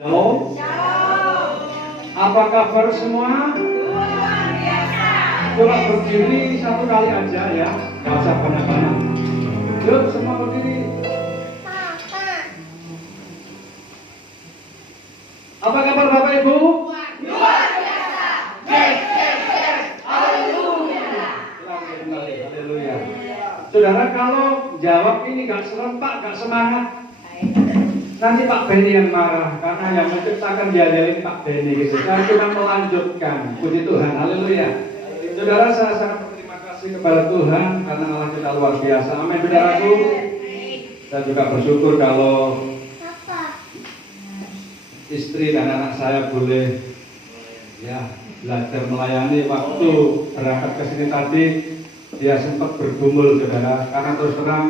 Halo. Apa kabar semua? Luar biasa. Coba berdiri satu kali aja ya, nggak usah banyak-banyak. Yuk semua berdiri. Apa kabar Bapak Ibu? Luar biasa. Haleluya. Haleluya. Saudara, kalau jawab ini nggak serempak, nggak semangat, nanti Pak Benny yang marah karena yang menciptakan diajarin Pak Benny gitu. Saya cuma melanjutkan. Puji Tuhan, haleluya. Saudara, saya sangat berterima kasih kepada Tuhan karena Allah kita luar biasa. Amin, saudaraku. Saya juga bersyukur kalau istri dan anak saya boleh ya belajar melayani. Waktu berangkat ke sini tadi, dia sempat bergumul, saudara, karena terus terang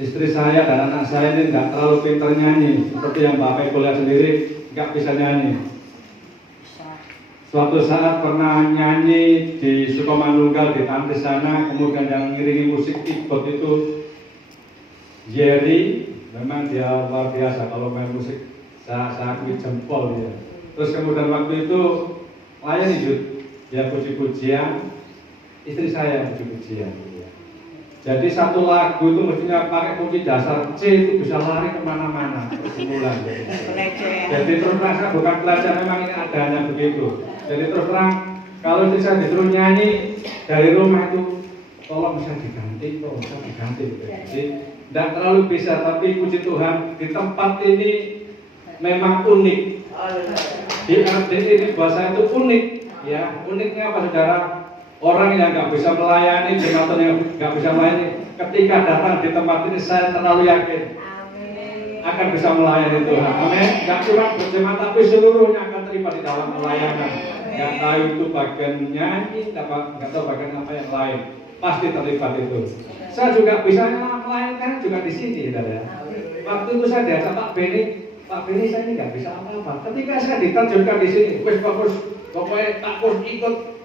istri saya dan anak saya ini nggak terlalu pintar nyanyi, seperti yang Bapak Ibu lihat sendiri, nggak bisa nyanyi. Suatu saat pernah nyanyi di Sukomanunggal di Tantis sana, kemudian yang ngiringi musik keyboard itu Jerry, memang dia luar biasa kalau main musik, saya akui jempol dia. Terus kemudian waktu itu layani Jud, dia puji-pujian, istri saya yang puji-pujian. Jadi satu lagu itu mestinya pakai kunci dasar C itu bisa lari kemana-mana pergumulan. Jadi terus terang saya bukan pelajar, memang ini adanya begitu. Jadi terus terang kalau saya disuruh nyanyi dari rumah itu tolong bisa diganti, tolong bisa diganti. Jadi tidak terlalu bisa, tapi puji Tuhan di tempat ini memang unik. Di RD ini bahasa itu unik, ya uniknya apa saudara? Orang yang nggak bisa melayani, jemaat yang nggak bisa melayani, ketika datang di tempat ini saya terlalu yakin akan bisa melayani Tuhan. Amin. Nggak cuma berjemaat, tapi seluruhnya akan terlibat di dalam pelayanan. Nggak tahu itu bagian nyanyi, nggak tahu bagian apa yang lain, pasti terlibat itu. Saya juga bisa melayani juga di sini, saudara. Waktu itu saya diajak Pak Benny saya ini nggak bisa apa-apa. Ketika saya diterjunkan di sini, fokus, pokoknya takut ikut.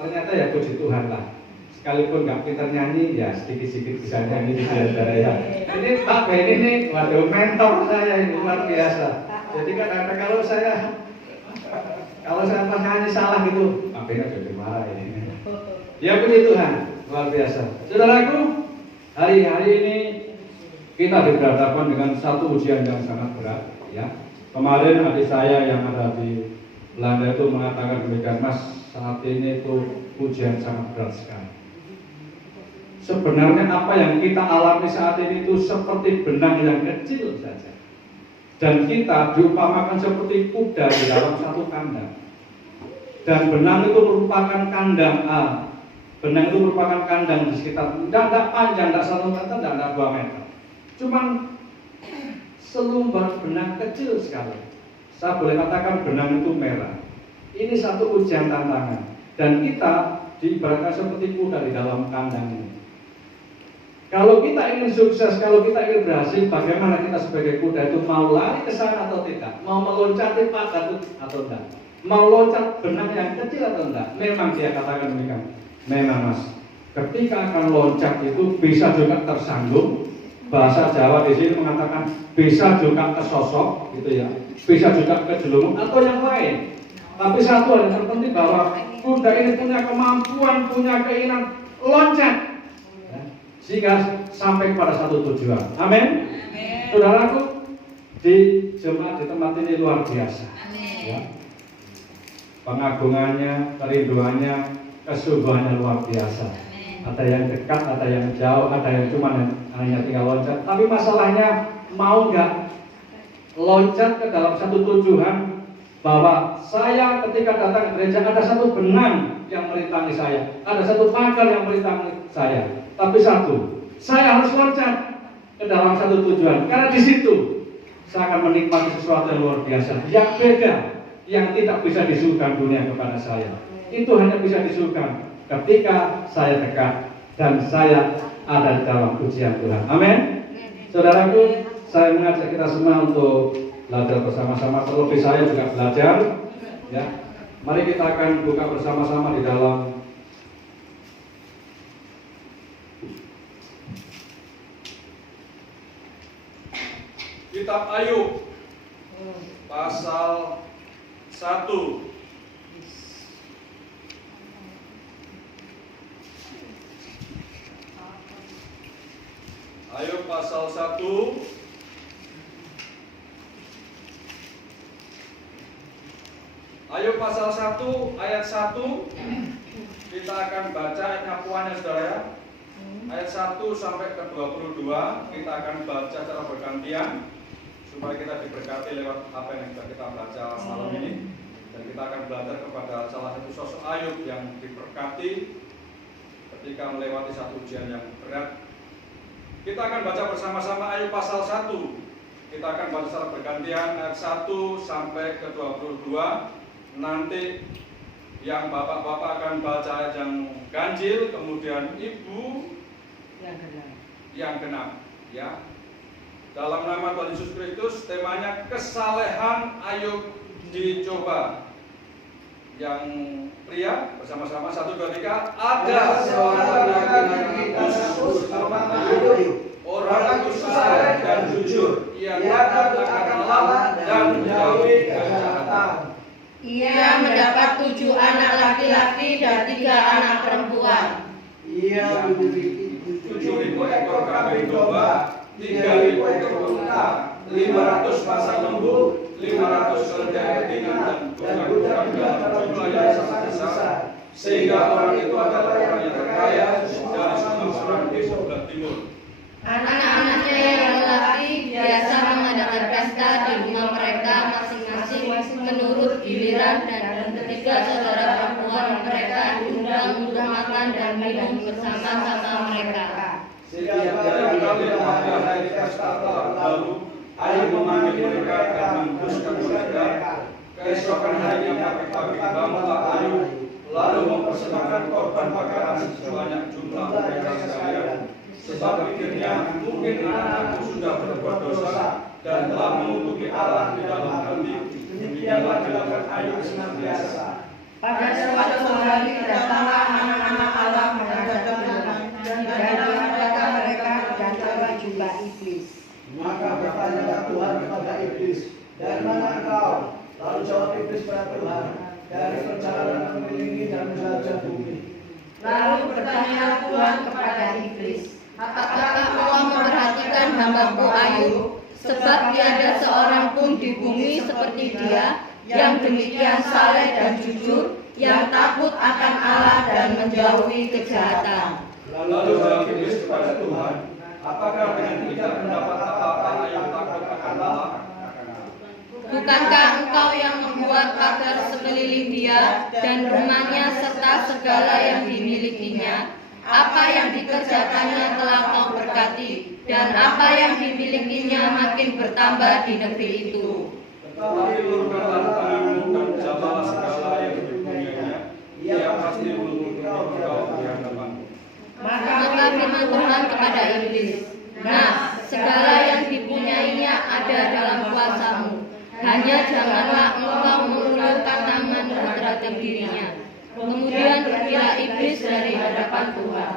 Ternyata ya puji Tuhan lah, sekalipun nggak pintar nyanyi ya sedikit-sedikit bisa nyanyi di saudara ya. Ini Pak Benny ini waduh mentor saya ini luar biasa. Jadi kadang-kadang kalau saya pas nyanyi salah gitu, Pak Benny jadi marah ini. Ya puji Tuhan, luar biasa. Saudaraku, hari-hari ini kita dihadapkan dengan satu ujian yang sangat berat ya. Kemarin adik saya yang ada di Belanda itu mengatakan demikian, Mas, saat ini itu ujian sangat berat sekali. Sebenarnya apa yang kita alami saat ini itu seperti benang yang kecil saja. Dan kita diumpamakan seperti kuda di dalam satu kandang. Dan benang itu merupakan kandang A. Benang itu merupakan kandang di sekitar, tidak panjang, tidak 1 meter, tidak 2 meter. Cuman selumbar benang kecil sekali. Saya boleh katakan benang itu merah. Ini satu ujian tantangan. Dan kita diibaratkan seperti kuda di dalam kandang ini. Kalau kita ingin sukses, kalau kita ingin berhasil, bagaimana kita sebagai kuda itu mau lari ke sana atau tidak? Mau meloncati pagar atau tidak? Mau loncat benang yang kecil atau tidak? Memang dia katakan demikian. Memang Mas, ketika akan loncat itu bisa juga tersandung. Bahasa Jawa di sini mengatakan bisa juga kesosok, gitu ya. Bisa juga kejelungung atau yang lain. Tapi satu hal yang terpenting bahwa kuda ini punya kemampuan, punya keinginan loncat, ya, sehingga sampai pada satu tujuan. Amin. Saudaraku, di jemaat di tempat ini luar biasa. Ya. Pengagungannya, kerinduannya, kesungguhannya luar biasa. Ada yang dekat, ada yang jauh, ada yang cuma hanya tinggal loncat. Tapi masalahnya mau nggak loncat ke dalam satu tujuan, bahwa saya ketika datang ke gereja ada satu benang yang merintangi saya, ada satu pagar yang merintangi saya. Tapi satu, saya harus loncat ke dalam satu tujuan, karena di situ saya akan menikmati sesuatu yang luar biasa, yang beda, yang tidak bisa disuguhkan dunia kepada saya. Itu hanya bisa disuguhkan ketika saya dekat dan saya ada di dalam pujian Tuhan. Amin. Saudaraku, saya mengajak kita semua untuk belajar bersama-sama. Terlebih saya juga belajar. Ya, mari kita akan buka bersama-sama di dalam Kitab Ayub pasal 1. Ayub pasal 1 Ayub pasal 1 ayat 1. Kita akan baca ayat ngapuannya saudara ya. Ayat 1 sampai ke 22 kita akan baca secara bergantian supaya kita diberkati lewat apa yang sudah kita baca malam ini. Dan kita akan belajar kepada salah satu sosok Ayub yang diberkati ketika melewati satu ujian yang berat. Kita akan baca bersama-sama Ayub pasal 1. Kita akan baca secara bergantian ayat 1 sampai ke 22. Nanti yang bapak-bapak akan baca ayat yang ganjil, kemudian ibu yang genap ya. Dalam nama Tuhan Yesus Kristus, temanya kesalehan Ayub dicoba. Yang pria bersama-sama 1, 2, 3. Ada seorang laki-laki khusus bernama Ayub. Orang itu saleh dan jujur. Ia takut akan Allah dan menjauhi kejahatan. Ia mendapat 7 anak laki-laki dan 3 anak perempuan. Ia memiliki 7.000 ekor kambing domba, 3.000 ekor unta, 500 pasang lembu, 500 keledai betina dan bukan jumlah yang sangat besar, sehingga orang itu adalah orang yang terkaya dari semua orang di sebelah timur. Anak-anaknya yang lelaki biasa mengadakan pesta di rumah mereka masing-masing menurut giliran, dan ketiga saudara perempuan mereka diundang untuk makan dan minum bersama-sama mereka. Setiap kali ada hari pesta telah berlalu, Ayub memanggil mereka dan menghembuskan mereka. Keesokan harinya pagi-pagi bangunlah Ayub, lalu mempersembahkan korban bakaran sebanyak jumlah mereka sekalian. Sebab pikirnya mungkin anak-anakku sudah berbuat dosa dan telah mengutuki Allah di dalam hati. Demikianlah dilakukan Ayub senantiasa. Pada suatu hari datanglah anak-anak Allah menghadap Tuhan, dan dari antara mereka datanglah juga iblis. Maka bertanyalah Tuhan kepada iblis, dari mana engkau? Lalu jawab iblis pada Tuhan, dari perjalanan mengelilingi dan menjelajah bumi. Lalu bertanya Tuhan kepada iblis, apakah engkau memperhatikan hambaku Ayub? Sebab tiada seorang pun di bumi seperti dia, yang demikian saleh dan jujur, yang takut akan Allah dan menjauhi kejahatan. Lalu jawab iblis kepada Tuhan, apakah dengan tidak mendapat apa-apa Ayub takut akan Allah? Bukankah engkau yang membuat pagar sekeliling dia dan rumahnya serta segala yang dimilikinya? Apa yang dikerjakannya telah kau berkati, dan apa yang dimilikinya makin bertambah di negeri itu. Tetapi ulurkanlah tanganmu dan jamalah segala yang dipunyainya, ia pasti menutupi engkau di hadapanmu. Maka firman Tuhan kepada iblis, nah, segala yang dipunyainya ada dalam kuasamu. Hanya janganlah engkau mengulurkan tanganmu terhadap dirinya. Kemudian pergilah iblis dari hadapan Tuhan.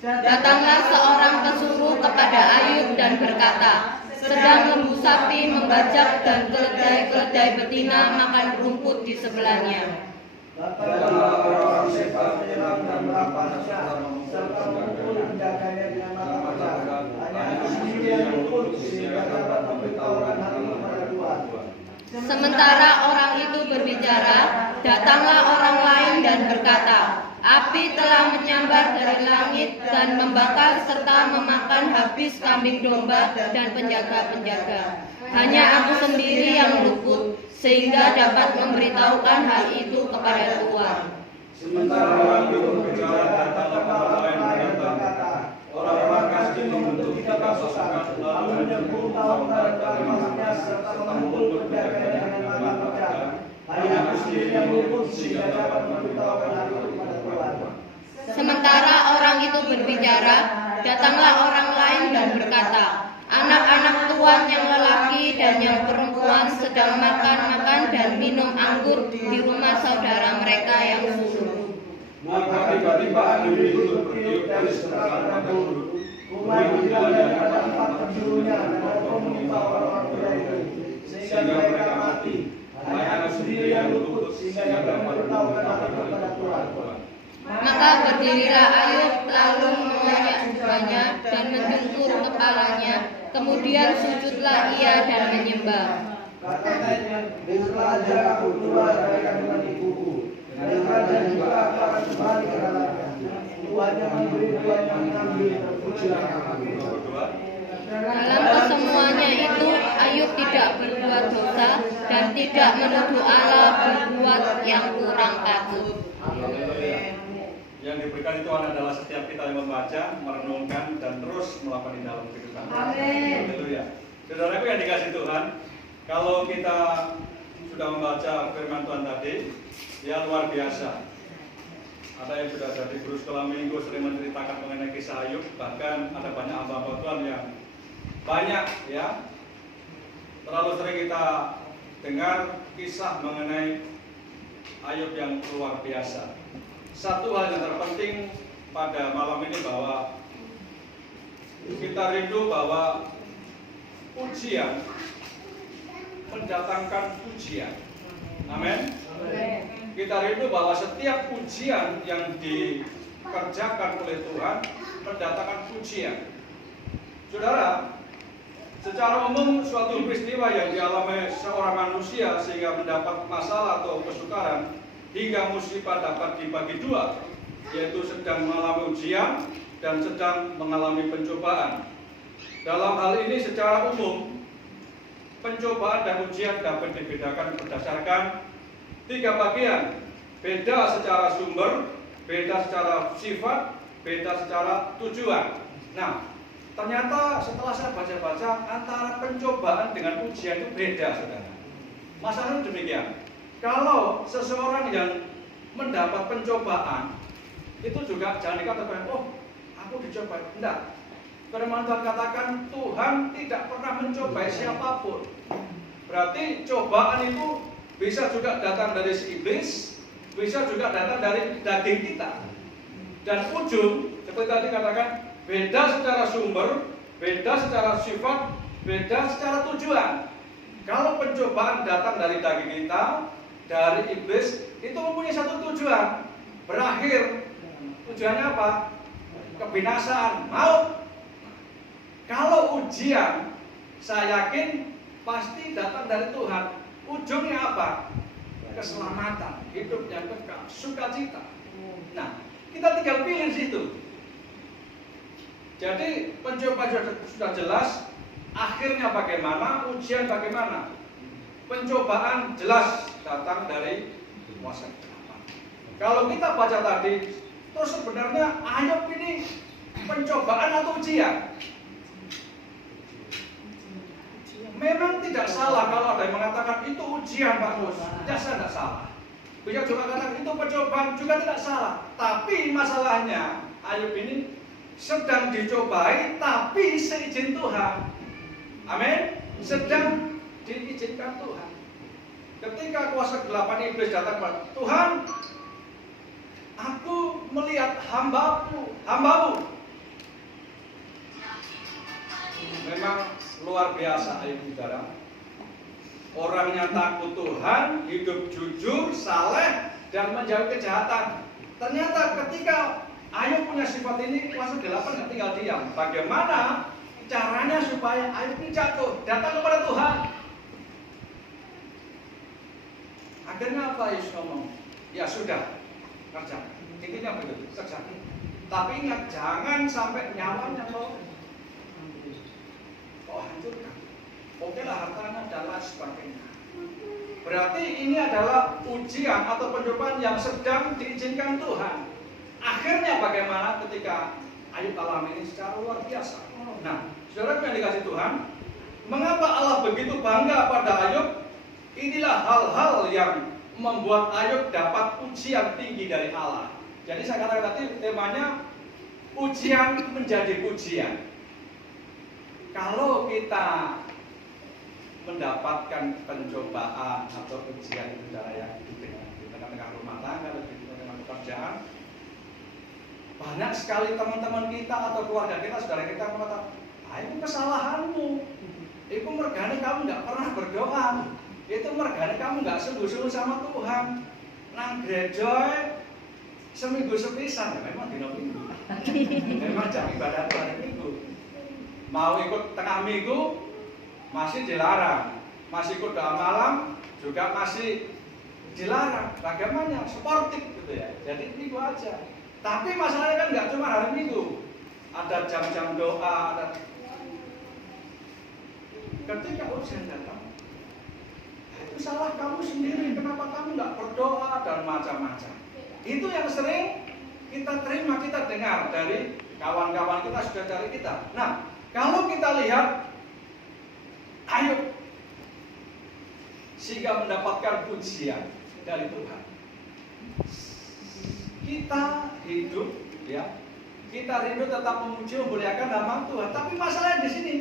Datanglah seorang pesuruh kepada Ayub dan berkata, sedang lembu sapi membajak dan keledai-keledai betina makan rumput di sebelahnya. Datanglah orang sepak menyerang dan merampas serta memukul penjaganya dengan mata-mata. Hanya sendiri yang luput sehingga dapat memberitahukan hal itu pada Tuhan. Sementara orang itu berbicara, datanglah orang lain dan berkata, api telah menyambar dari langit dan membakar serta memakan habis kambing domba dan penjaga-penjaga. Hanya aku sendiri yang luput, sehingga dapat memberitahukan hal itu kepada Tuhan. Sementara orang itu berbicara, datanglah orang lain dan berkata, orang-orang kasih membentuk 3 pasukan lalu menyerbu tahun dan masuknya serta memukul penjaganya dengan mata-mata. Hanya aku sendiri yang luput sehingga dapat memberitahukan hal itu kepada Tuhan. Sementara orang itu berbicara, datanglah orang lain dan berkata, anak-anak Tuhan yang lelaki dan yang perempuan sedang makan dan minum anggur di rumah saudara mereka yang sulung. Maka tiba-tiba angin itu bertiup dari seberang pada guru. Kumai bilang dan ada 4 penjurunya dan aku menimpa orang-orang muda itu, sehingga mereka mati. Hanya aku sendiri yang luput, sehingga yang memberitahukan aku kepada Tuhan. Maka berdirilah Ayub lalu mengoyak jubahnya dan menjungkur kepalanya, kemudian sujudlah ia dan menyembah. Katanya, besoklah aja aku keluar dari kandungan ibuku, dan kerajaan juga aku akan kembali ke dalamnya. Tuhan yang memberi, Tuhan yang mengambil, terpujilah aku. Dalam kesemuanya itu Ayub tidak berbuat dosa dan tidak menuduh Allah berbuat yang kurang patut. Yang diberikan Tuhan adalah setiap kita yang membaca, merenungkan, dan terus melakukan di dalam kehidupan. Amin. Haleluya. Saudaraku yang dikasih Tuhan, kalau kita sudah membaca firman Tuhan tadi, ya luar biasa. Ada yang sudah jadi guru sekolah minggu sering menceritakan mengenai kisah Ayub, bahkan ada banyak hamba-hamba Tuhan yang banyak ya. Terlalu sering kita dengar kisah mengenai Ayub yang luar biasa. Satu hal yang terpenting pada malam ini bahwa kita rindu bahwa ujian mendatangkan pujian. Amin. Kita rindu bahwa setiap ujian yang dikerjakan oleh Tuhan mendatangkan pujian. Saudara, secara umum suatu peristiwa yang dialami seorang manusia sehingga mendapat masalah atau kesukaran hingga musibah dapat dibagi dua, yaitu sedang mengalami ujian dan sedang mengalami pencobaan. Dalam hal ini secara umum pencobaan dan ujian dapat dibedakan berdasarkan 3 bagian. Beda secara sumber, beda secara sifat, beda secara tujuan. Nah, ternyata setelah saya baca-baca antara pencobaan dengan ujian itu beda, saudara. Masalahnya demikian. Kalau seseorang yang mendapat pencobaan itu juga jangan dikatakan, oh aku dicoba. Tidak. Firman Tuhan katakan Tuhan tidak pernah mencobai siapapun. Berarti cobaan itu bisa juga datang dari si iblis, bisa juga datang dari daging kita. Dan ujung, seperti tadi katakan, beda secara sumber, beda secara sifat, beda secara tujuan. Kalau pencobaan datang dari daging kita, dari iblis, itu mempunyai satu tujuan. Berakhir, tujuannya apa? Kebinasaan, maut. Kalau ujian, saya yakin pasti datang dari Tuhan. Ujungnya apa? Keselamatan, hidup yang kekal, sukacita. Nah, kita tinggal pilih situ. Jadi pencobaan sudah jelas, akhirnya bagaimana, ujian bagaimana. Pencobaan jelas datang dari kuasa kegelapan. Kalau kita baca tadi, terus sebenarnya Ayub ini pencobaan atau ujian? Memang tidak salah kalau ada yang mengatakan itu ujian Pak Gus. Tidak salah. Bisa juga katakan itu pencobaan, juga tidak salah. Tapi masalahnya Ayub ini sedang dicobai tapi seizin Tuhan. Amin. Sedang diizinkan Tuhan. Ketika kuasa kegelapan iblis datang kepada Tuhan, aku melihat hambamu. Memang luar biasa Ayub, saudara. Orangnya takut Tuhan, hidup jujur, saleh, dan menjauhi kejahatan. Ternyata ketika Ayub punya sifat ini, kuasa kegelapan nggak tinggal diam. Bagaimana caranya supaya Ayub ini jatuh, datang kepada Tuhan? Akhirnya apa Yesus ngomong? Ya sudah, kerjakan. Intinya begitu, kerjakan. Tapi ingat, jangan sampai nyawanya kau hancurkan. Oke lah hartanya dan lain sebagainya. Berarti ini adalah ujian atau pencobaan yang sedang diizinkan Tuhan. Akhirnya bagaimana ketika Ayub alami ini secara luar biasa. Nah, saudara yang dikasih Tuhan, mengapa Allah begitu bangga pada Ayub? Inilah hal-hal yang membuat Ayub dapat ujian tinggi dari Allah. Jadi saya katakan tadi temanya ujian menjadi pujian. Kalau kita mendapatkan pencobaan atau ujian saudara yang di tengah rumah tangga, di tengah pekerjaan, banyak sekali teman-teman kita atau keluarga kita, saudara kita mengatakan, itu kesalahanmu, itu mergane kamu nggak pernah berdoa, itu mergane kamu nggak sungguh-sungguh sama Tuhan. Nang gereja seminggu sepisan, ya memang dino minggu, memang jam ibadah hari minggu. Mau ikut tengah minggu masih dilarang, masih ikut doa malam juga masih dilarang. Bagaimana? Sportif gitu ya. Jadi minggu aja. Tapi masalahnya kan nggak cuma hari minggu, ada jam-jam doa, ada. Ketika ujian datang, itu salah kamu sendiri. Kenapa kamu nggak berdoa dan macam-macam? Itu yang sering kita terima, kita dengar dari kawan-kawan kita, saudara kita. Nah, kalau kita lihat Ayub sehingga mendapatkan pujian dari Tuhan. Kita hidup, ya, kita rindu tetap memuji, memuliakan nama Tuhan. Tapi masalahnya di sini,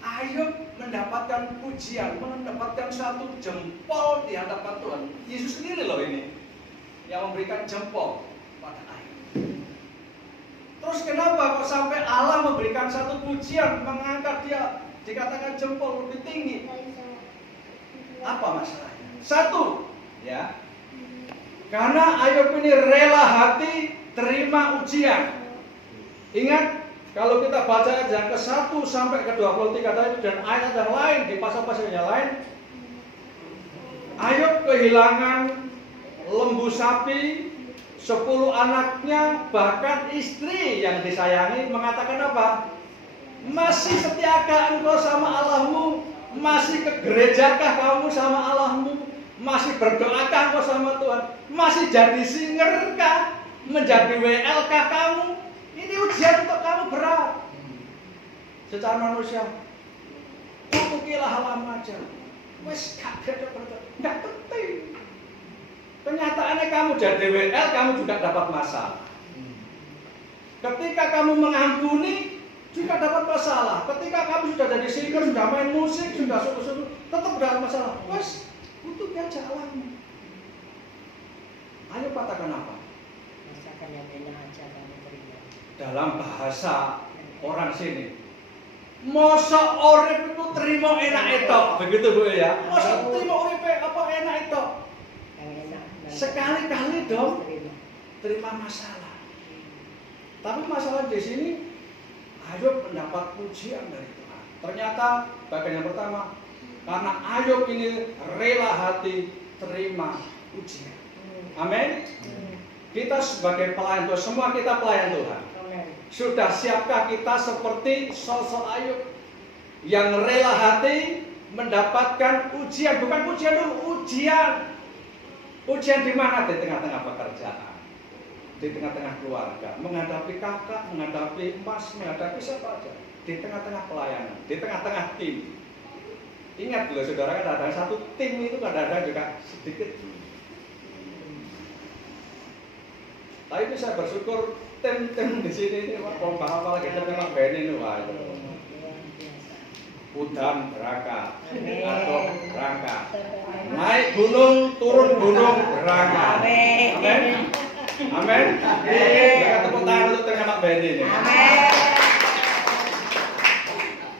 Ayub mendapatkan pujian, mendapatkan satu jempol di hadapan Tuhan. Yesus sendiri loh ini yang memberikan jempol pada Ayub. Terus kenapa kok sampai Allah memberikan satu pujian, mengangkat dia, dikatakan jempol lebih tinggi? Apa masalahnya? Satu, ya, karena Ayub ini rela hati terima ujian. Ingat, kalau kita baca ayat yang ke-1 sampai ke-23 tadi dan ayat yang lain di pasal-pasal yang lain, Ayub kehilangan lembu sapi, 10 anaknya, bahkan istri yang disayangi mengatakan apa? Masih setiakah engkau sama Allahmu? Masih ke gerejakah kamu sama Allahmu? Masih berdoakah engkau sama Tuhan? Masih jadi singerkah? Menjadi WL-kah kamu? Ini ujian untuk kamu berat. Secara manusia, kutukilah halam aja. Wes gak penting. Kenyataannya kamu jadi WL, kamu juga dapat masalah. Ketika kamu mengampuni, juga dapat masalah. Ketika kamu sudah jadi singer, sudah main musik, sudah suatu-suatu, tetap dapat masalah. Wes, kutuki aja Allahmu. Ayo katakan apa? Masakan yang enak aja kamu terima. Dalam bahasa orang sini, mosok urip itu terima enak etok, begitu Bu ya. Mosok terima urip apa enak etok? Yang enak. Sekali-kali dong terima masalah. Tapi masalah di sini Ayub mendapat pujian dari Tuhan. Ternyata bagian yang pertama, karena Ayub ini rela hati terima ujian. Amin. Kita sebagai pelayan Tuhan, semua kita pelayan Tuhan. Sudah siapkah kita seperti sosok Ayub yang rela hati mendapatkan ujian? Bukan ujian dulu, ujian. Ujian di mana? Di tengah-tengah pekerjaan, di tengah-tengah keluarga, menghadapi kakak, menghadapi mas, menghadapi siapa aja, di tengah-tengah pelayanan, di tengah-tengah tim. Ingat loh saudara, kadang-kadang satu tim itu kadang-kadang juga sedikit. Tapi bisa bersyukur tim-tim di sini ini kompak apa lagi memang band ini wah itu. Udan berangkat, atau berangkat, naik gunung, turun gunung berangkat. Amin. Amin. Jangan tepuk tangan untuk terima band ini.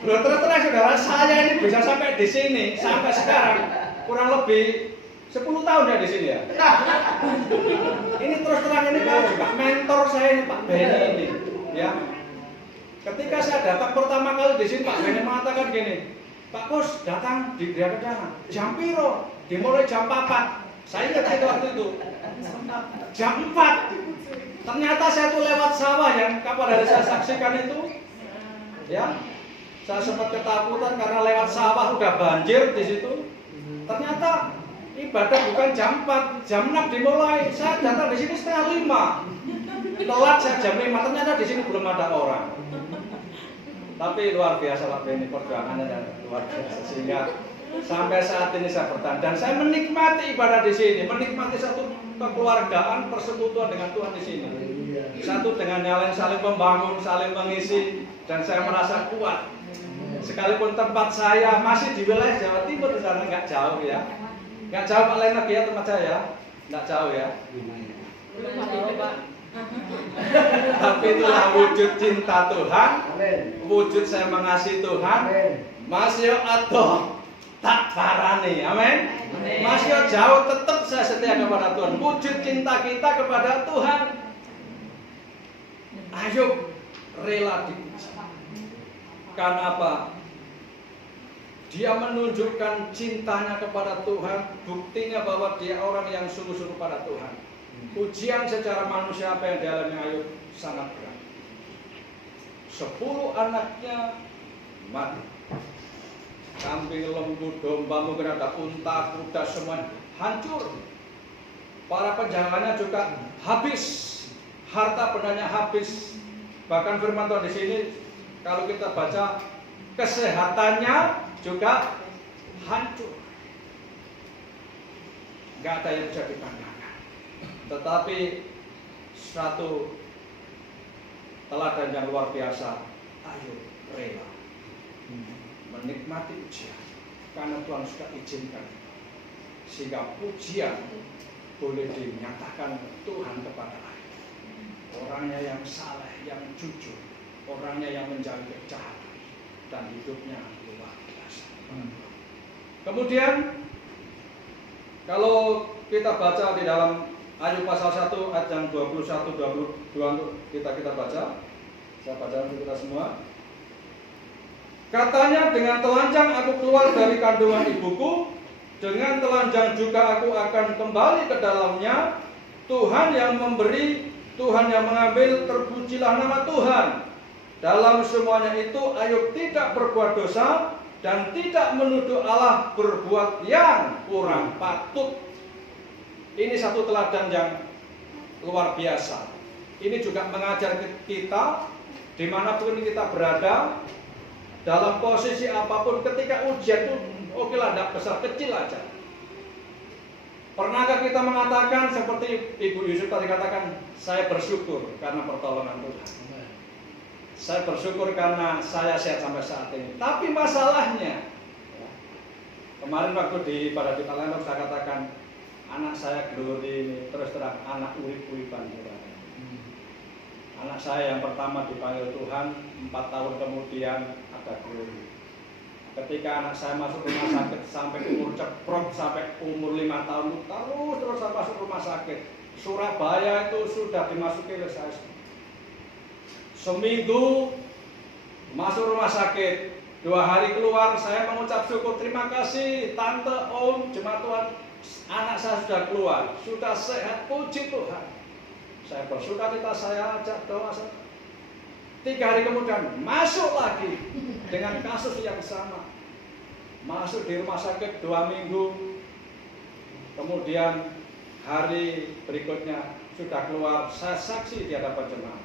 Loh, terus saudara, saya ini bisa sampai di sini sampai sekarang kurang lebih 10 tahun ya di sini ya. Ini terus terang ini kan juga mentor saya ini Pak Beni ini, ya. Ketika saya datang pertama kali di sini Pak Beni mengatakan gini, Pak Kus datang di gereja Kedangan, jam piro? Dimulai jam 4. Saya ingat itu waktu itu. Jam 4. Ternyata saya tuh lewat sawah yang kapan hari saya saksikan itu, ya. Saya sempat ketakutan karena lewat sawah udah banjir di situ. Ternyata ibadah bukan jam 4, jam 6 dimulai. Saya datang di sini setengah 5. Telat saya jam 5, ternyata di sini belum ada orang. Tapi luar biasa Pak Beni, perjuangannya yang luar biasa sehingga sampai saat ini saya bertahan dan saya menikmati ibadah di sini, menikmati satu kekeluargaan, persekutuan dengan Tuhan di sini. Satu dengan yang lain saling membangun, saling mengisi dan saya merasa kuat. Sekalipun tempat saya masih di wilayah Jawa Timur di sana nggak jauh ya. Nggak jauh Pak lain lagi ya tempat saya, nggak jauh ya. Belum jauh Pak. Tapi itulah wujud cinta Tuhan, Amin. wujud saya mengasihi Tuhan. Amin. Masih adoh tak parani, amin. Masih jauh tetap saya setia kepada Tuhan. Wujud cinta kita kepada Tuhan. Ayo rela dipuji. Karena apa? Dia menunjukkan cintanya kepada Tuhan. Buktinya bahwa dia orang yang sungguh-sungguh pada Tuhan. Ujian secara manusia apa yang dialami Ayub sangat berat. 10 anaknya mati. Kambing, lembu, domba, mungkin ada unta, kuda, semua hancur. Para penjaganya juga habis, harta bendanya habis. Bahkan firman Tuhan di sini, kalau kita baca, kesehatannya juga hancur. Gak ada yang bisa dibanggakan. Tetapi satu teladan yang luar biasa, Ayub rela menikmati ujian karena Tuhan sudah izinkan, sehingga pujian boleh dinyatakan Tuhan kepada Ayub. Orangnya yang saleh, yang jujur, orangnya yang menjauhi kejahatan dan hidupnya luar biasa. Kemudian kalau kita baca di dalam Ayub pasal 1 ayat yang 21 22 kita baca. Saya baca untuk kita semua. Katanya, dengan telanjang aku keluar dari kandungan ibuku, dengan telanjang juga aku akan kembali ke dalamnya. Tuhan yang memberi, Tuhan yang mengambil, terpujilah nama Tuhan. Dalam semuanya itu Ayub tidak berbuat dosa dan tidak menuduh Allah berbuat yang kurang patut. Ini satu teladan yang luar biasa. Ini juga mengajar kita dimanapun kita berada, dalam posisi apapun, ketika ujian itu oke lah, tidak besar, kecil aja. Pernahkah kita mengatakan seperti Ibu Yusuf tadi katakan, saya bersyukur karena pertolongan Tuhan. Saya bersyukur karena saya sehat sampai saat ini. Tapi masalahnya, kemarin waktu pada kita lain saya katakan, anak saya Glory ini terus terang anak urip-uripan. Anak saya yang pertama dipanggil Tuhan, 4 tahun kemudian ada Glory. Ketika anak saya masuk rumah sakit sampai umur ceprot, sampai umur 5 tahun, terus masuk rumah sakit. Surabaya itu sudah dimasuki oleh saya. Seminggu masuk rumah sakit, 2 hari keluar, saya mengucap syukur, terima kasih tante, om, jemaat Tuhan, anak saya sudah keluar, sudah sehat, puji Tuhan. Saya bersuka cita, saya ajak doa. 3 hari kemudian masuk lagi dengan kasus yang sama. Masuk di rumah sakit 2 minggu. Kemudian hari berikutnya sudah keluar, saya saksi di hadapan jemaat.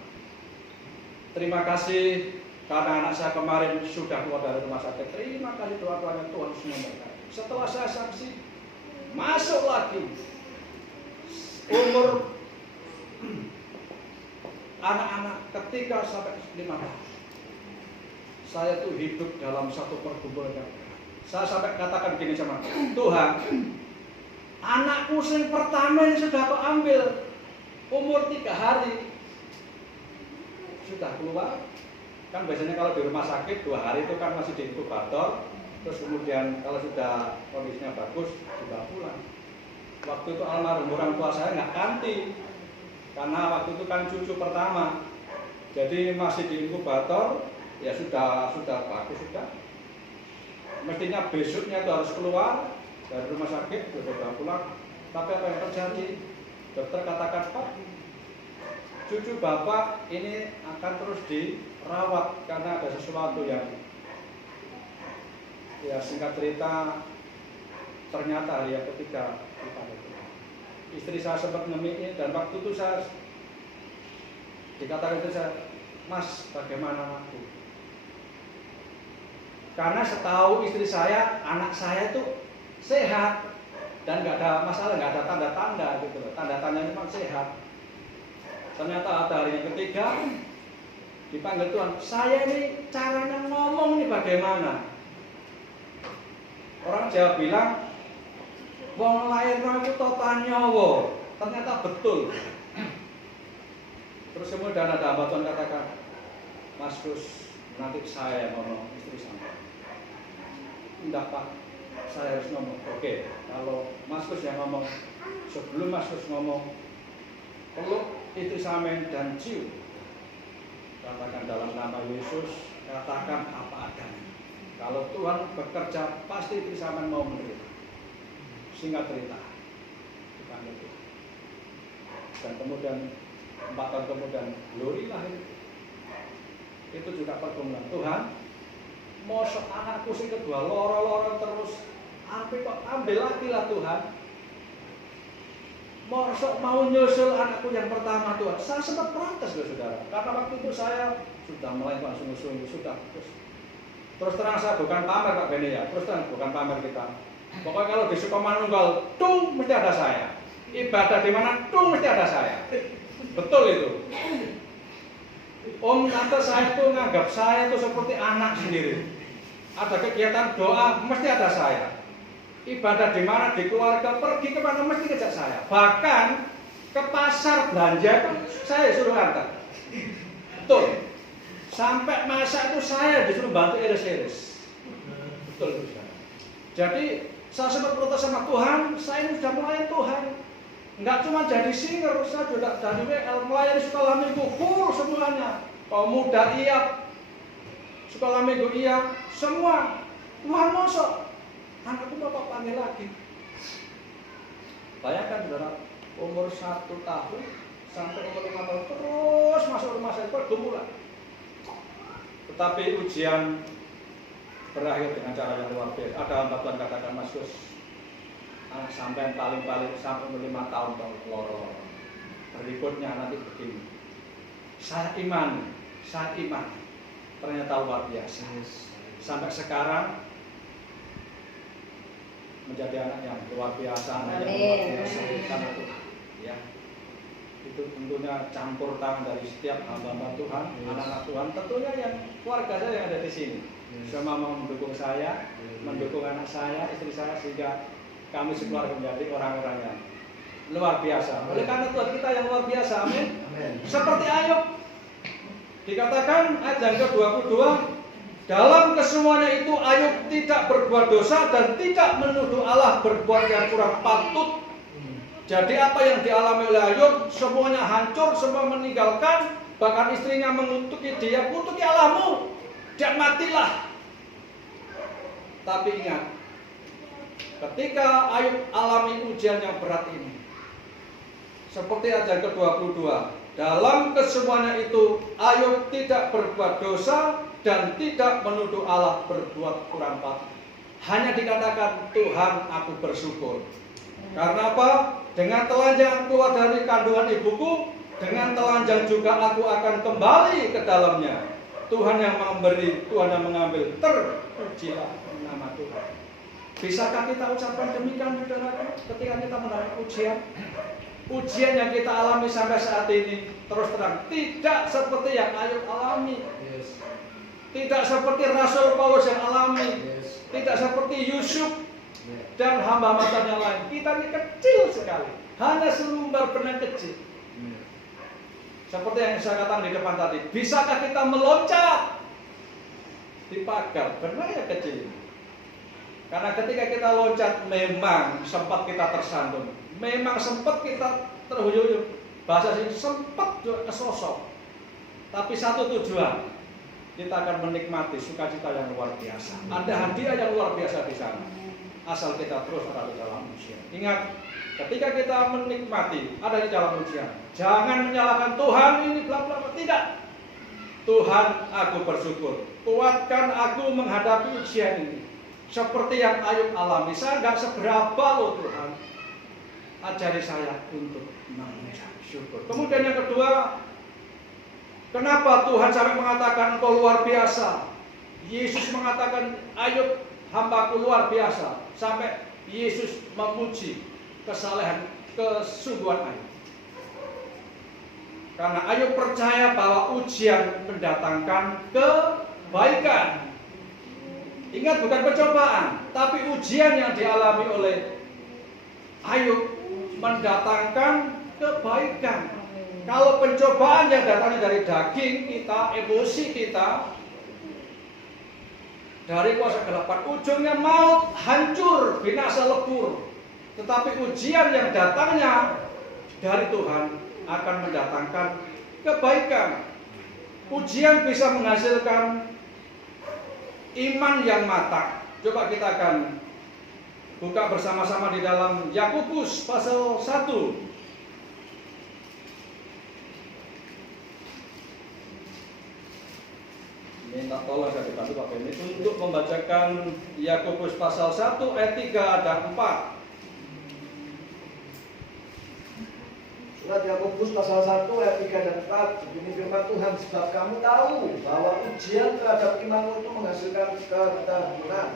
Terima kasih karena anak saya kemarin sudah keluar dari rumah sakit. Terima kasih doa-doanya Tuhan semua berkati. Setelah saya saksi, masuk lagi umur anak-anak ketika sampai 5 tahun. Saya tuh hidup dalam satu pergumulan. Saya sampai katakan gini sama Tuhan, anakku yang pertama ini sudah aku ambil, umur 3 hari sudah keluar. Kan biasanya kalau di rumah sakit 2 hari itu kan masih di inkubator, terus kemudian kalau sudah kondisinya bagus sudah pulang. Waktu itu almarhum orang tua saya nggak ganti, karena waktu itu kan cucu pertama, jadi masih di inkubator, ya sudah bagus sudah. Mestinya besoknya itu harus keluar dari rumah sakit, sudah pulang. Tapi apa yang terjadi? Dokter katakan, Pak, cucu bapak ini akan terus dirawat karena ada sesuatu yang, ya singkat cerita, ternyata hari yang ketiga istri saya sempat ngemik, dan waktu itu saya dikatakan itu saya, Mas, bagaimana aku? Karena setahu istri saya, anak saya itu sehat dan nggak ada masalah, nggak ada tanda-tanda gitu, tanda-tandanya memang sehat. Ternyata ada hari yang ketiga dipanggil Tuhan, saya ini caranya ngomong ini bagaimana? Orang Jawa bilang, wong lair itu total nyawa. Ternyata betul. Terus kemudian ada hamba Tuhan katakan, Mas Gus, nanti saya yang ngomong, istri saya. Enggak Pak, saya harus ngomong. Oke, kalau Mas Gus yang ngomong, sebelum Mas Gus ngomong, peluk istri Samen dan cium. Katakan dalam nama Yesus, katakan apa adanya. Kalau Tuhan bekerja, pasti istri Samen mau menerima. Singkat cerita, dipanggil Tuhan. Dan kemudian 4 tahun kemudian Glory lahir. Itu juga pergumulan Tuhan. Mosok anakku sing kedua loro-loro terus, ambil lagi lah Tuhan. Mosok mau nyusul anakku yang pertama Tuhan. Saya sempat protes loh saudara, karena waktu itu saya sudah mulai sungguh-sungguh sudah terus terang saya bukan pamer Pak Beni ya, terus terang bukan pamer kita. Pokoknya kalau di Sukomanunggal, tung mesti ada saya. Ibadah di mana, tung mesti ada saya. Betul itu. Om tante saya tuh nganggap saya tuh seperti anak sendiri. Ada kegiatan doa, mesti ada saya. Ibadah di mana, di keluarga, pergi kemana mesti ngejak saya. Bahkan ke pasar belanja pun saya suruh antar. Betul. Sampai masak itu saya disuruh bantu iris-iris. Betul itu. Jadi saya sempat protes sama Tuhan, saya ini sudah melayani Tuhan. Enggak cuma jadi singer, saya juga dari WL melayani sekolah minggu full semuanya. Pemuda iya, sekolah minggu iya, semua. Tuhan mosok, anakku bapak panggil lagi. Bayangkan saudara, umur 1 tahun sampai umur 5 tahun terus masuk rumah saya pergumulan. Tetapi ujian berakhir dengan cara yang luar biasa. Ada hamba Tuhan katakan, Mas Gus, sampai paling-paling sampai 5 tahun loro. Berikutnya nanti begini. Saya iman. Ternyata luar biasa. Sampai sekarang menjadi anak yang luar biasa, anak yang luar biasa. Karena itu, ya, itu tentunya campur tangan dari setiap hamba-hamba Tuhan, anak-anak Tuhan. Tentunya yang keluarga saya yang ada di sini. Semua mau mendukung saya, mendukung anak saya, istri saya, sehingga kami sekeluarga menjadi orang-orang yang luar biasa. Oleh karena Tuhan kita yang luar biasa, amin. Seperti Ayub, dikatakan ayat yang ke-22, dalam kesemuanya itu Ayub tidak berbuat dosa dan tidak menuduh Allah berbuat yang kurang patut. Jadi apa yang dialami oleh Ayub, semuanya hancur, semua meninggalkan, bahkan istrinya mengutuki dia, kutuki Allahmu, dan matilah. Tapi ingat, ketika Ayub alami ujian yang berat ini, seperti ayat ke-22, dalam kesemuanya itu Ayub tidak berbuat dosa dan tidak menuduh Allah berbuat kurang patut. Hanya dikatakan, Tuhan aku bersyukur. Karena apa? Dengan telanjang keluar dari kandungan ibuku, dengan telanjang juga aku akan kembali ke dalamnya. Tuhan yang memberi, Tuhan yang mengambil, terpujilah nama Tuhan. Bisakah kita ucapkan demikian saudara ketika kita mendapat ujian? Ujian yang kita alami sampai saat ini terus terang tidak seperti yang Ayub alami. Tidak seperti Rasul Paulus yang alami. Tidak seperti Yusuf dan hamba-hamba Tuhan yang lain. Kita ini kecil sekali, hanya selumbar benang kecil. Seperti yang saya katakan di depan tadi, bisakah kita meloncat di pagar benang yang kecil? Karena ketika kita loncat memang sempat kita tersandung, memang sempat kita terhuyung-huyung. Bahasa sini sempat juga kesosok. Tapi satu tujuan, kita akan menikmati sukacita yang luar biasa. Ada hadiah yang luar biasa di sana. Asal kita terus ada di dalam ujian. Ingat, ketika kita menikmati ada di dalam ujian, jangan menyalahkan Tuhan ini bla bla bla. Tidak. Tuhan, aku bersyukur. Kuatkan aku menghadapi ujian ini. Seperti yang Ayub alami, saya nggak seberapa loh Tuhan. Ajari saya untuk mengucap syukur. Kemudian yang kedua, kenapa Tuhan sampai mengatakan engkau luar biasa? Yesus mengatakan Ayub hambaku luar biasa. Sampai Yesus memuji kesalehan, kesungguhan Ayub. Karena Ayub percaya bahwa ujian mendatangkan kebaikan. Ingat, bukan pencobaan, tapi ujian yang dialami oleh Ayub mendatangkan kebaikan. Kalau pencobaan yang datangnya dari daging kita, emosi kita, dari kuasa kegelapan, ujungnya maut, hancur, binasa lebur. Tetapi ujian yang datangnya dari Tuhan akan mendatangkan kebaikan. Ujian bisa menghasilkan iman yang matang. Coba kita akan buka bersama-sama di dalam Yakobus pasal 1. Minta tolong saya dibantu Pak Benny untuk membacakan Yakobus pasal 1 ayat 3 dan 4. Surat Yakobus pasal 1 ayat 3 dan 4. Begini firman Tuhan, sebab kamu tahu bahwa ujian terhadap imanmu itu menghasilkan ketekunan.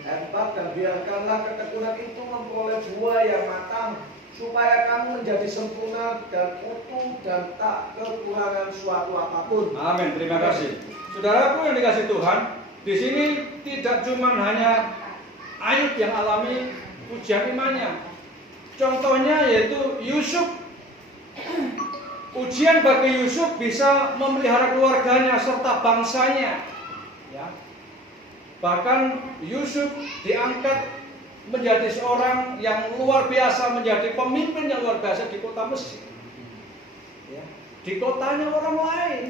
Ayat 4, dan biarkanlah ketekunan itu memperoleh buah yang matang, supaya kamu menjadi sempurna dan utuh dan tak kekurangan suatu apapun. Amin. Terima kasih. Saudaraku yang dikasih Tuhan, di sini tidak cuma hanya Ayub yang alami ujian imannya. Contohnya yaitu Yusuf. Ujian bagi Yusuf bisa memelihara keluarganya serta bangsanya. Ya. Bahkan Yusuf diangkat menjadi seorang yang luar biasa, menjadi pemimpin yang luar biasa di kota Mesir. Ya. Di kotanya orang lain.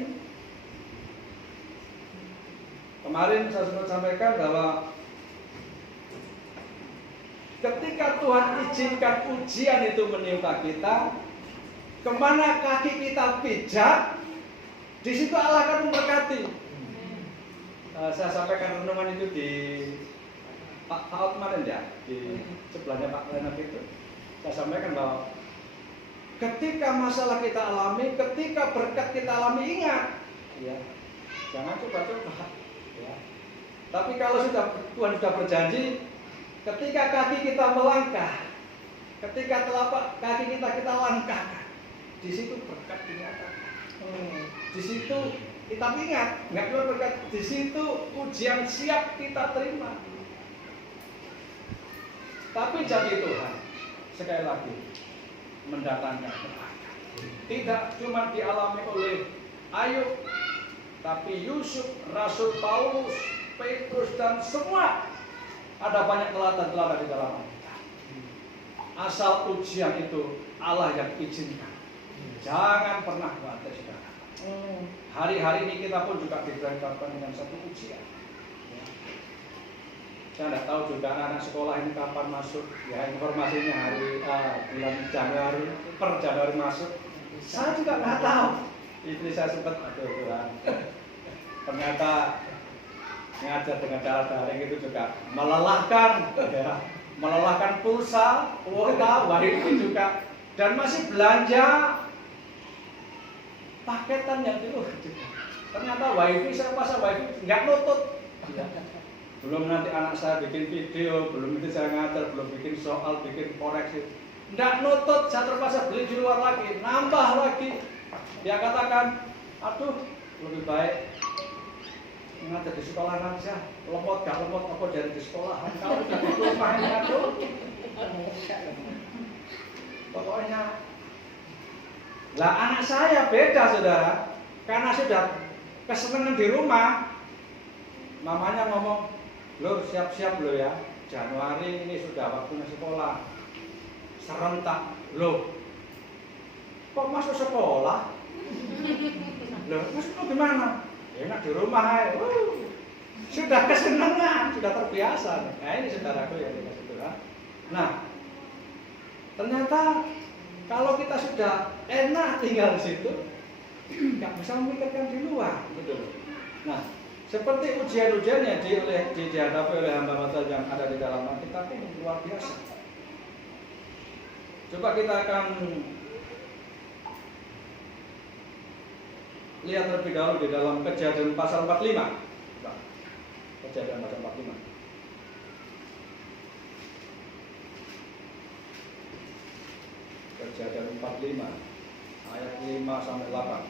Kemarin saya sempat sampaikan bahwa ketika Tuhan izinkan ujian itu menimpa kita, kemana kaki kita pijak, di situ Allah akan memberkati. Saya sampaikan renungan itu di Pak Paut kemarin ya, di sebelahnya Pak Leonard itu. Saya sampaikan bahwa ketika masalah kita alami, ketika berkat kita alami, ingat, ya, jangan coba-coba. Ya. Tapi kalau Tuhan sudah berjanji, ketika kaki kita melangkah, ketika telapak kaki kita langkahkan, di situ berkat dinyatakan. Di situ kita ingat, nggak cuma berkat, di situ ujian siap kita terima. Tapi janji Tuhan sekali lagi mendatangkan berkat. Tidak cuma dialami oleh Ayub, tapi Yusuf, Rasul Paulus, Petrus dan semua ada banyak teladan-teladan di dalam Alkitab. Asal ujian itu Allah yang izinkan. Jangan pernah khawatir saudara. Hari-hari ini kita pun juga diberkatkan dengan satu ujian. Ya. Saya tidak tahu juga anak sekolah ini kapan masuk. Ya, informasinya hari bulan Januari, per Januari masuk. Saya juga nggak tahu. Istri saya sempat, aduh Tuhan, ternyata ngajar dengan cara daring itu juga melelahkan, ya, melelahkan pulsa, kuota, wifi juga, dan masih belanja paketan yang dulu. Ternyata wifi, saya pasang wifi nggak nutut. Ya. Belum nanti anak saya bikin video, belum itu saya ngajar, belum bikin soal, bikin koreksi, nggak nutut. Saya terpaksa beli di luar lagi, nambah lagi. Dia katakan, aduh lebih baik ngajar di sekolah aja, lemot gak lemot apa jadi di sekolah. Kalau udah di rumahnya tuh, pokoknya. Lah anak saya beda saudara, karena sudah kesenangan di rumah. Mamanya ngomong, Lur siap-siap lo ya, Januari ini sudah waktunya sekolah. Serentak, loh kok masuk sekolah? Loh, masuk gimana? Enak di rumah aja. Sudah kesenangan, sudah terbiasa. Nah ini saudaraku yang dikasih Tuhan. Nah, ternyata kalau kita sudah enak tinggal di situ, nggak bisa memikirkan di luar, gitu. Nah, seperti ujian-ujian yang dihadapi oleh hamba-hamba yang ada di dalam Alkitab ini luar biasa. Coba kita akan lihat terlebih dahulu di dalam Kejadian pasal 45. Nah, Kejadian pasal 45. Kejadian 45 ayat 5 sampai 8.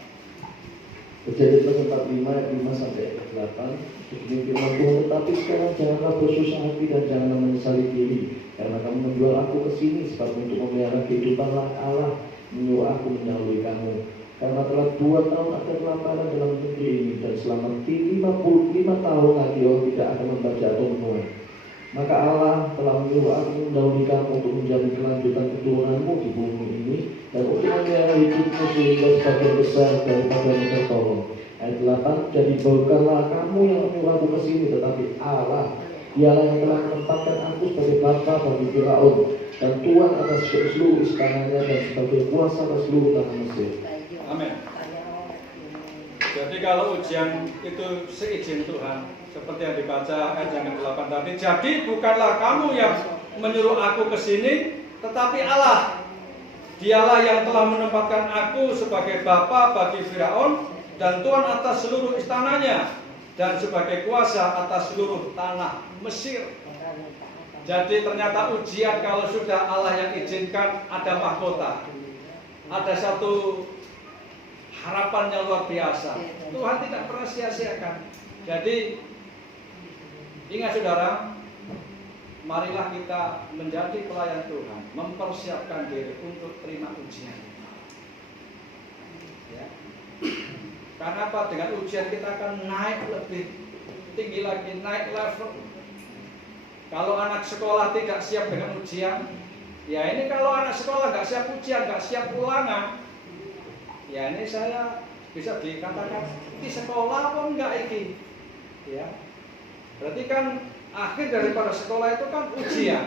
Kejadian pasal 45 ayat 5 sampai 8. Begini firman Tuhan, tetapi sekarang janganlah bersusah hati dan janganlah menyesali diri, karena kamu menjual aku ke sini sebab untuk memelihara kehidupanlah Allah menyuruh aku mendahului kamu. karena telah 2 tahun ada kelaparan dalam negeri ini, dan selama 55 tahun lagi orang tidak akan membaca atau menuai. Maka Allah telah menyuruh aku mendahului kamu untuk menjadi kelanjutan keturunanmu di bumi ini, dan untuk memelihara hidupmu sehingga sebagian besar daripadamu tertolong. Ayat 8, jadi bukanlah kamu yang menyuruh aku ke sini, tetapi Allah. Dialah yang telah menempatkan aku sebagai bapa bagi Firaun dan tuan atas seluruh istananya dan sebagai kuasa atas seluruh tanah Mesir. Amin. Jadi kalau ujian itu seizin Tuhan, seperti yang dibaca ayat yang ke-8 tadi. Jadi bukanlah kamu yang menyuruh aku ke sini, tetapi Allah. Dialah yang telah menempatkan aku sebagai bapa bagi Firaun dan tuan atas seluruh istananya dan sebagai kuasa atas seluruh tanah Mesir. Jadi ternyata ujian kalau sudah Allah yang izinkan, ada mahkota, ada satu harapan yang luar biasa. Tuhan tidak pernah sia-siakan. Jadi ingat saudara, marilah kita menjadi pelayan Tuhan, mempersiapkan diri untuk terima ujian. Ya. Karena apa? Dengan ujian kita akan naik lebih tinggi lagi, naik level. Kalau anak sekolah tidak siap dengan ujian, ya ini kalau anak sekolah nggak siap ujian, nggak siap ulangan, ya ini saya bisa dikatakan di sekolah apa enggak ini, ya. Berarti kan akhir daripada sekolah itu kan ujian.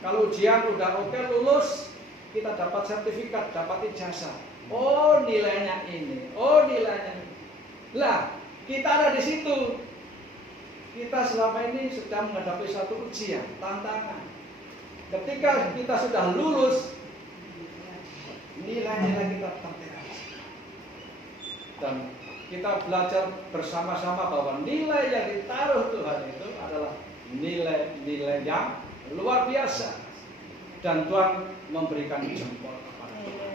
Kalau ujian udah oke, lulus, kita dapat sertifikat, dapat ijazah. Oh nilainya ini, oh nilainya ini. Lah kita ada di situ. Kita selama ini sedang menghadapi satu ujian, tantangan. Ketika kita sudah lulus, nilai-nilai kita tertera. Dan kita belajar bersama-sama bahwa nilai yang ditaruh Tuhan itu adalah nilai-nilai yang luar biasa. Dan Tuhan memberikan jempol kepada Tuhan.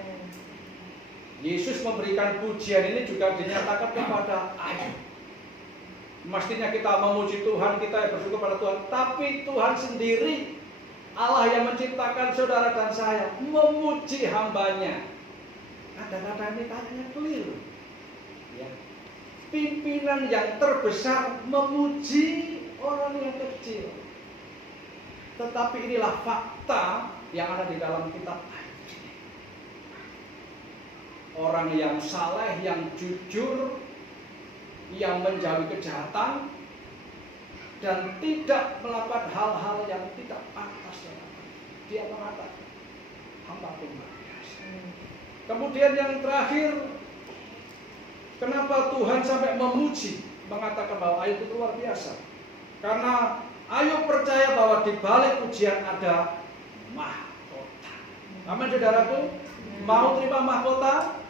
Yesus memberikan pujian ini juga dinyatakan kepada Ayub. Mestinya kita memuji Tuhan, kita bersyukur pada Tuhan. Tapi Tuhan sendiri, Allah yang menciptakan saudara dan saya, memuji hambanya. Kadang-kadang ini kayaknya keliru. Ya. Pimpinan yang terbesar memuji orang yang kecil. Tetapi inilah fakta yang ada di dalam kitab Ayub. Orang yang saleh, yang jujur, yang menjauhi kejahatan dan tidak melakukan hal-hal yang tidak pantas. Dia mengatakan hamba Tuhan biasa. Kemudian yang terakhir, kenapa Tuhan sampai memuji, mengatakan bahwa Ayub itu luar biasa? Karena Ayub percaya bahwa di balik ujian ada mahkota. Amin saudaraku? Mau terima mahkota?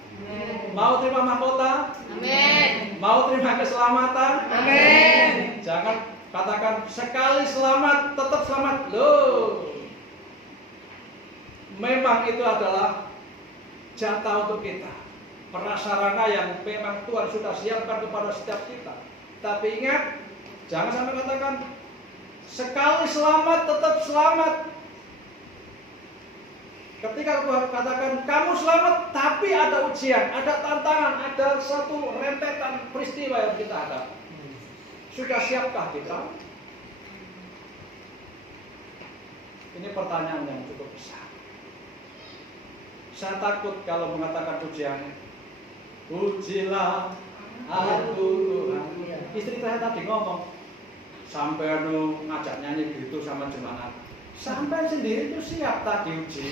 Mau terima mahkota? Amin. Mau terima keselamatan? Amin. Jangan katakan sekali selamat tetap selamat. Loh. Memang itu adalah jatah untuk kita. Prasarana yang memang Tuhan sudah siapkan kepada setiap kita. Tapi ingat, jangan sampai katakan sekali selamat tetap selamat. Ketika Tuhan katakan kamu selamat, tapi ada ujian, ada tantangan, ada satu rentetan peristiwa yang kita hadapi. Sudah siapkah kita? Ini pertanyaan yang cukup besar. Saya takut kalau mengatakan ujian. Ujilah aku Tuhan. Istri saya tadi ngomong, sampai ngajak nyanyi gitu sama jemaat. Sampai sendiri itu siap tadi uji.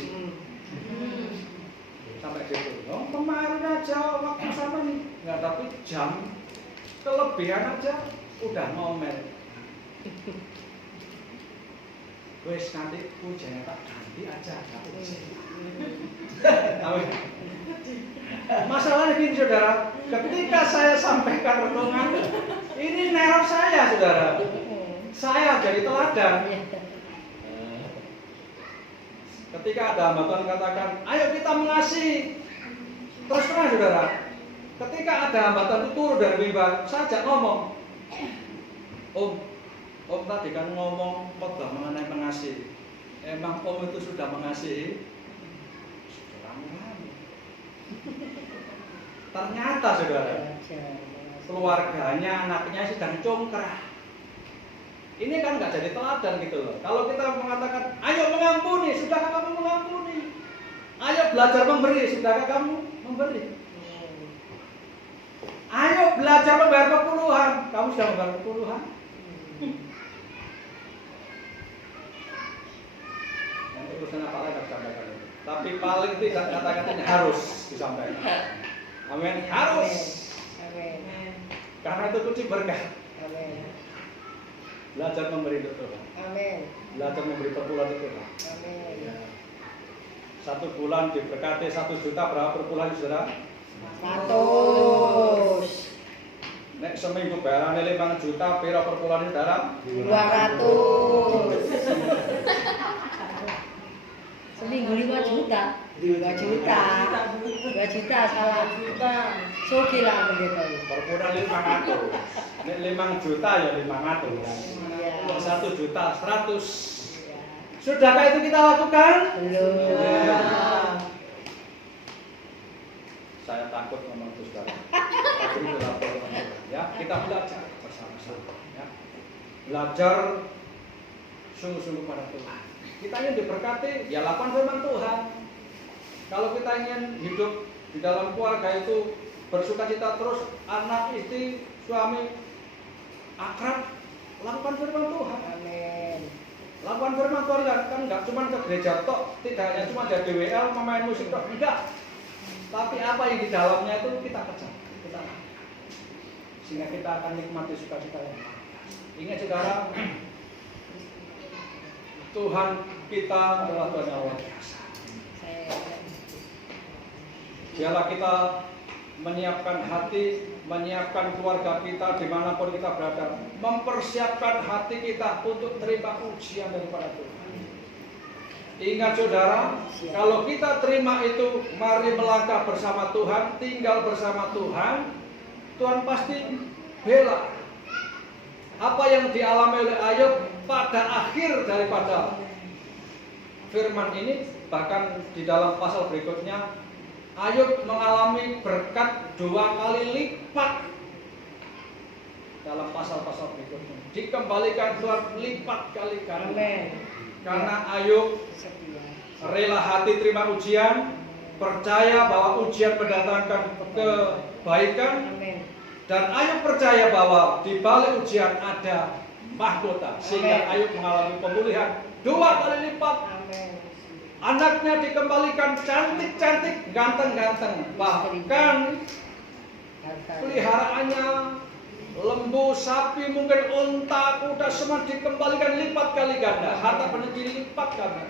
Sampai gitu. Oh, kemarin aja waktu sama nih, nggak tapi jam kelebihan aja udah ngomel. Wes nanti ujiannya tak ganti aja. Masalahnya gini saudara, ketika saya sampaikan renungan, ini neror saya saudara. Saya jadi teladan. Ketika ada hamba katakan, ayo kita mengasihi. Terus terang saudara, ketika ada hamba itu turun dari mimbar, saya ajak ngomong, Om tadi kan ngomong khotbah mengenai mengasihi. Emang Om itu sudah mengasihi? Ternyata saudara, keluarganya, anaknya sedang congkrah. Ini kan nggak jadi teladan gitu loh. Kalau kita mengatakan, ayo mengampuni, sudahkah kamu mengampuni? Ayo belajar memberi, sudahkah kamu memberi? Ayo belajar membayar kepuluhan, kamu sudah membayar kepuluhan? Yang urusan apa lagi disampaikan? Tapi paling tidak kata-katanya harus disampaikan. Amin, harus. Amin. Karena itu kunci berkah. Amin. Belajar memberi itu Tuhan. Amin. Belajar memberi perpuluhan itu Tuhan. Amin. Ya. 1 bulan diberkati 1 juta, berapa perpuluhan saudara? 100. Nek seminggu bayaran 5 juta, pira perpuluhan saudara? 200. Seminggu 5 juta. 2 juta. 2 juta salah. Sogi lah begitu. Perpuluhan 500. Nek 5 juta ya 500. Iya. Untuk 1 juta 100. Sudahkah itu kita lakukan? Belum. Saya takut ngomong itu saudara. Tapi itu lapor ya, kita belajar bersama-sama ya. Belajar sungguh-sungguh pada Tuhan. Kita ingin diberkati, ya lakukan firman Tuhan. Kalau kita ingin hidup di dalam keluarga itu bersukacita terus, anak, istri, suami akrab, lakukan firman Tuhan. Amin. Lakukan firman Tuhan kan nggak cuma ke gereja tok, tidak hanya cuma jadi WL memain musik tok, enggak. Tapi apa yang di dalamnya itu kita kerjakan, kita lakukan. Sehingga kita akan nikmati sukacita yang luar biasa. Ingat saudara, Tuhan kita adalah Tuhan yang luar biasa. Biarlah kita menyiapkan hati, menyiapkan keluarga kita dimanapun kita berada, mempersiapkan hati kita untuk terima ujian daripada Tuhan. Ingat saudara, kalau kita terima itu, mari melangkah bersama Tuhan, tinggal bersama Tuhan, Tuhan pasti bela. Apa yang dialami oleh Ayub pada akhir daripada firman ini, bahkan di dalam pasal berikutnya, Ayub mengalami berkat 2 kali lipat dalam pasal-pasal berikutnya. Dikembalikan Tuhan lipat kali ganda. Amin. Karena Ayub rela hati terima ujian, percaya bahwa ujian mendatangkan kebaikan, Amin. dan Ayub percaya bahwa di balik ujian ada mahkota, sehingga Ayub mengalami pemulihan 2 kali lipat. Amin. Anaknya dikembalikan cantik-cantik, ganteng-ganteng, bahkan peliharaannya lembu, sapi, mungkin unta, kuda, semua dikembalikan lipat kali ganda, harta benda dilipat ganda.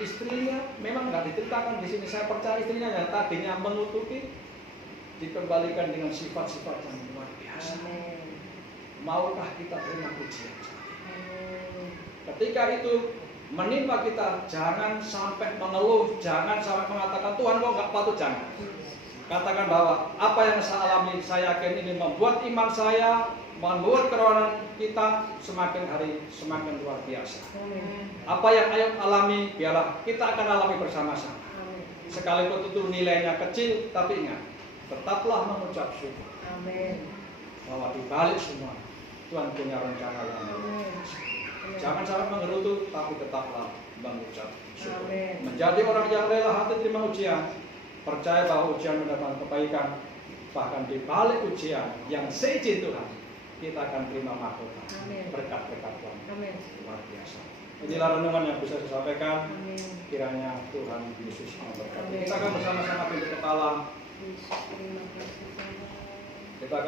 Istrinya memang nggak diceritakan di sini. Saya percaya istrinya yang tadinya menutupi dikembalikan dengan sifat-sifat yang luar biasa. Maukah kita terima ujian? Ketika itu menimpa kita, jangan sampai mengeluh, jangan sampai mengatakan Tuhan kok nggak patut, jangan. Katakan bahwa apa yang saya alami, saya yakin ini membuat iman saya, membuat kerohanian kita semakin hari semakin luar biasa. Apa yang Ayub alami, biarlah kita akan alami bersama-sama. Sekalipun itu nilainya kecil, tapi ingat, tetaplah mengucap syukur. Bahwa di balik semua, Tuhan punya rencana yang luar biasa. Jangan sampai mengerutu, tapi tetaplah mengucap syukur. Menjadi orang yang rela hati terima ujian, percaya bahwa ujian mendatangkan kebaikan, bahkan di balik ujian yang seizin Tuhan, kita akan terima mahkota berkat-berkat Tuhan. Luar biasa. Inilah renungan yang bisa saya sampaikan. Kiranya Tuhan Yesus memberkati. Kita akan bersama-sama tunduk kepala. Kita akan